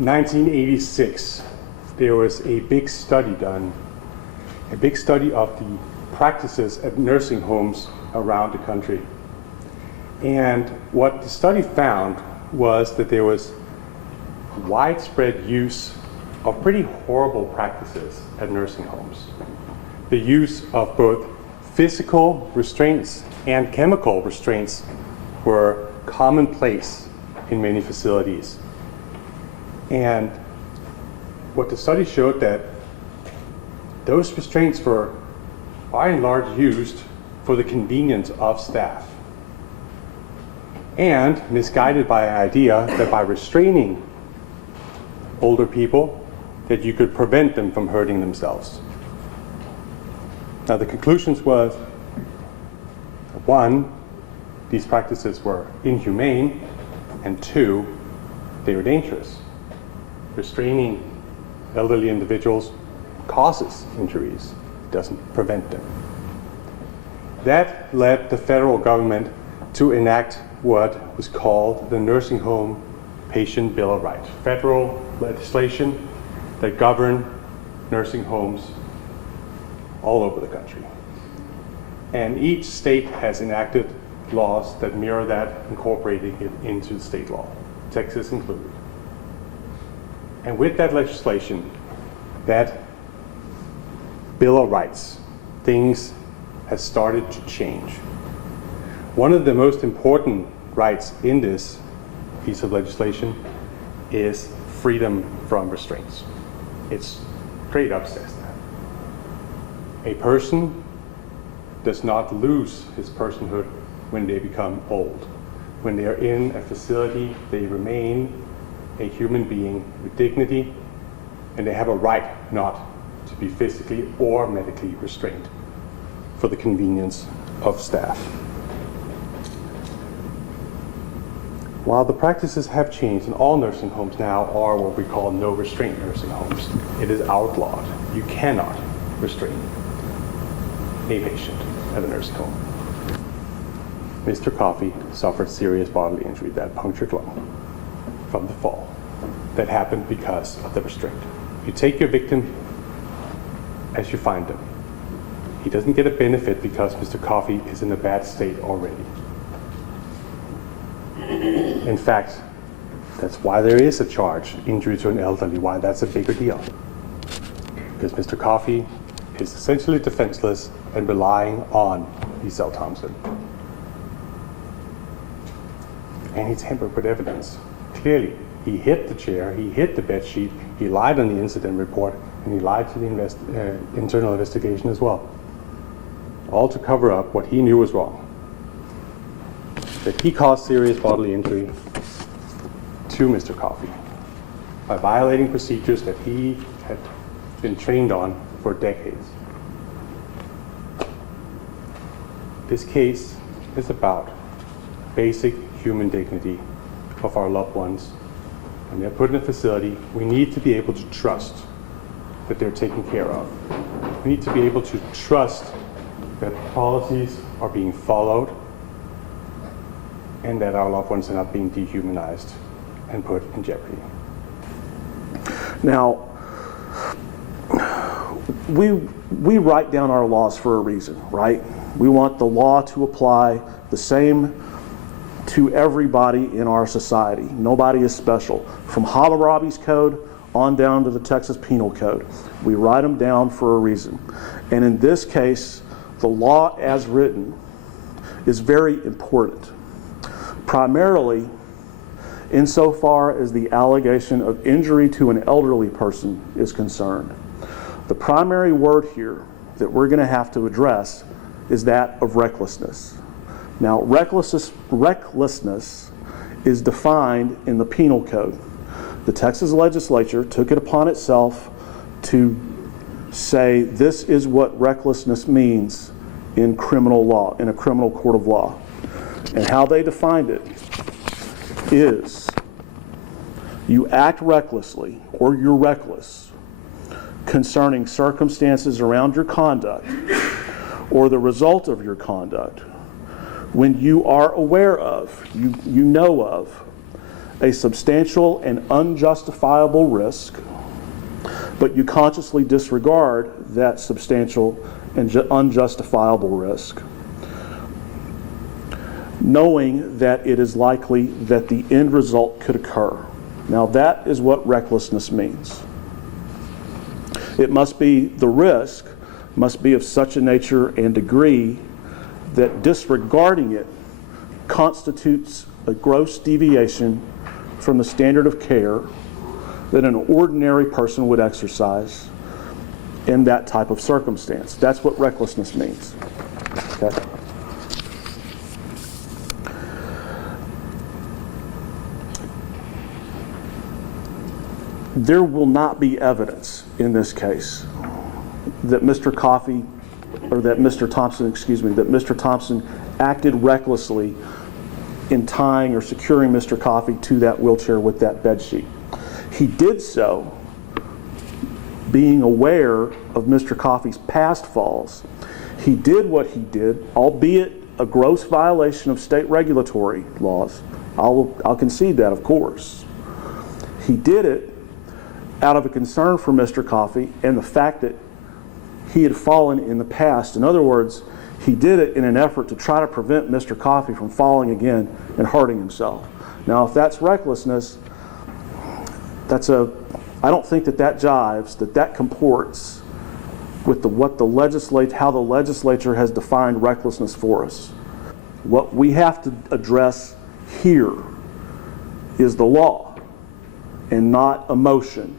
1986, there was a big study done, a big study of the practices at nursing homes around the country. And what the study found was that there was widespread use of pretty horrible practices at nursing homes. The use of both physical restraints and chemical restraints were commonplace in many facilities. And what the study showed that those restraints were by and large used for the convenience of staff, and misguided by an idea that by restraining older people, that you could prevent them from hurting themselves. Now the conclusions was, one, these practices were inhumane, and two, they were dangerous. Restraining elderly individuals causes injuries, it doesn't prevent them. That led the federal government to enact what was called the Nursing Home Patient Bill of Rights, federal legislation that govern nursing homes all over the country. And each state has enacted laws that mirror that, incorporating it into the state law, Texas included. And with that legislation, that Bill of Rights, things have started to change. One of the most important rights in this piece of legislation is freedom from restraints. It's straight up says that. A person does not lose his personhood when they become old. When they are in a facility, they remain a human being with dignity, and they have a right not to be physically or medically restrained for the convenience of staff. While the practices have changed, and all nursing homes now are what we call no restraint nursing homes, it is outlawed. You cannot restrain a patient at a nursing home. Mr. Coffey suffered serious bodily injury, that punctured lung, from the fall that happened because of the restraint. You take your victim as you find them. He doesn't get a benefit because Mr. Coffey is in a bad state already. In fact, that's why there is a charge, injury to an elderly, why that's a bigger deal. Because Mr. Coffey is essentially defenseless and relying on Ezel Thompson. And he tampered with evidence. Clearly, he hit the chair, he hit the bed sheet, he lied on the incident report, and he lied to the internal investigation as well. All to cover up what he knew was wrong. That he caused serious bodily injury to Mr. Coffey by violating procedures that he had been trained on for decades. This case is about basic human dignity of our loved ones. When they're put in a facility, we need to be able to trust that they're taken care of. We need to be able to trust that policies are being followed and that our loved ones are not being dehumanized and put in jeopardy. Now, we write down our laws for a reason, right? We want the law to apply the same to everybody in our society. Nobody is special. From Hammurabi's Code on down to the Texas Penal Code. We write them down for a reason. And in this case, the law as written is very important. Primarily, insofar as the allegation of injury to an elderly person is concerned. The primary word here that we're going to have to address is that of recklessness. Now, recklessness is defined in the Penal Code. The Texas legislature took it upon itself to say this is what recklessness means in criminal law, in a criminal court of law. And how they defined it is you act recklessly or you're reckless concerning circumstances around your conduct or the result of your conduct when you are aware of, you know of, a substantial and unjustifiable risk, but you consciously disregard that substantial and unjustifiable risk, knowing that it is likely that the end result could occur. Now that is what recklessness means. It must be, the risk must be of such a nature and degree that disregarding it constitutes a gross deviation from the standard of care that an ordinary person would exercise in that type of circumstance. That's what recklessness means. Okay? There will not be evidence in this case that Mr. Thompson acted recklessly in tying or securing Mr. Coffey to that wheelchair with that bed sheet. He did so being aware of Mr. Coffey's past falls. He did what he did, albeit a gross violation of state regulatory laws. I'll concede that, of course. He did it out of a concern for Mr. Coffey and the fact that he had fallen in the past. In other words, he did it in an effort to try to prevent Mr. Coffey from falling again and hurting himself. Now, if that's recklessness, I don't think that jives, that comports with how the legislature has defined recklessness for us. What we have to address here is the law and not emotion.